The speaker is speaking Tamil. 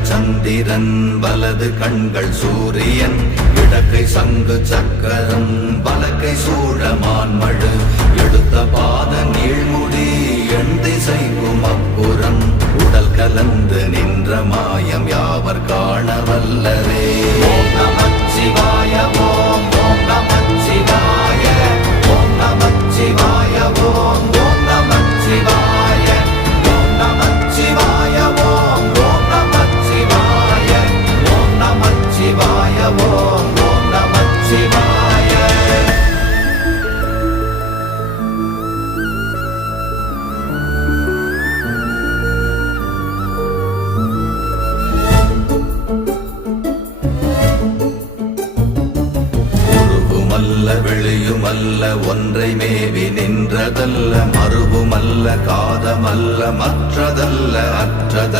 இடது சந்திரன் வலது கண்கள் சூரியன் இடக்கை சங்கு சக்கரம் வலக்கை சூழமான்மழு எடுத்த பாத நீழ்முடி எண் திசைக்கும் அப்புறம் உடல் கலந்து நின்ற மாயம் யாவர் காண வல்லரே. ஓம் நமச்சிவாய ஓம் ஓம் நமச்சிவாய ஓம் நமச்சிவாய ஓம் ஓம் நமச்சிவாய ஓம் நமச்சிவாய ஓம் ஓம் நமச்சிவாய ஓம் நமச்சிவாய ஓம் ஓம் நமச்சிவாய. வெளியுமல்ல ஒன்றை மேவி நின்றதல்ல மறுவுமல்ல காதமல்ல மற்றதல்ல அற்றதல்ல